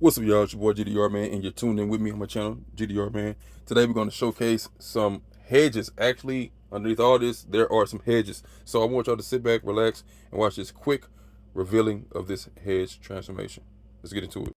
What's up, y'all? It's your boy GDR Man, and you're tuned in with me on my channel, GDR Man. Today we're going to showcase some hedges. Actually, underneath all this, there are some hedges. So I want y'all to sit back, relax, and watch this quick revealing of this hedge transformation. Let's get into it.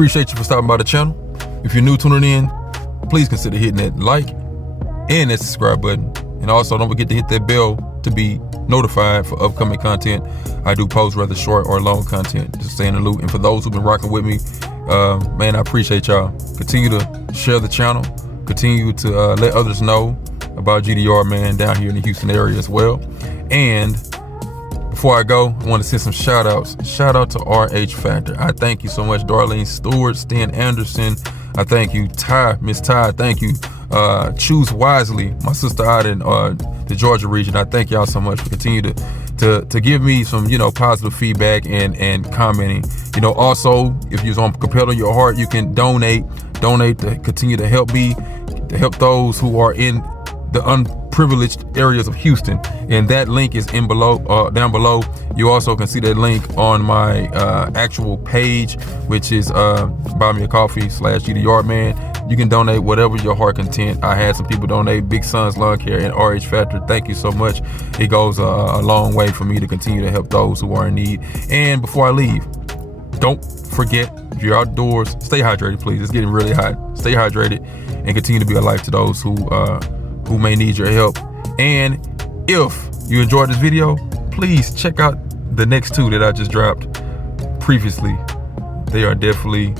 appreciate you for stopping by the channel. If you're new tuning in, please consider hitting that like and that subscribe button. And also don't forget to hit that bell to be notified for upcoming content. I do post rather short or long content, just stay in the loop. And for those who've been rocking with me, man, I appreciate y'all. Continue to share the channel. Continue to let others know about GDR, man, down here in the Houston area as well. And before I go, I want to send some shout outs. Shout out to RH Factor. I thank you so much, Darlene Stewart, Stan Anderson. I thank you, Ty, Miss Ty. Thank you. Choose Wisely, my sister out in the Georgia region. I thank y'all so much for continuing to give me some, positive feedback and commenting. Also, if you're on Propelled on Your Heart, you can donate to continue to help me, to help those who are in the unprivileged areas of Houston. And that link is down below. You also can see that link on my actual page, which is Buy Me a Coffee /GDR Man. You can donate whatever your heart content. I had some people donate Big Son's Lawn Care and RH Factor. Thank you so much. It goes a long way for me to continue to help those who are in need. And before I leave, don't forget, if you're outdoors, stay hydrated, please. It's getting really hot. Stay hydrated and continue to be a life to those who may need your help. And if you enjoyed this video, please check out the next two that I just dropped previously. They are definitely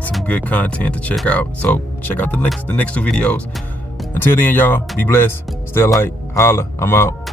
some good content to check out. So check out the next two videos. Until then, y'all, be blessed, stay light, holla, I'm out.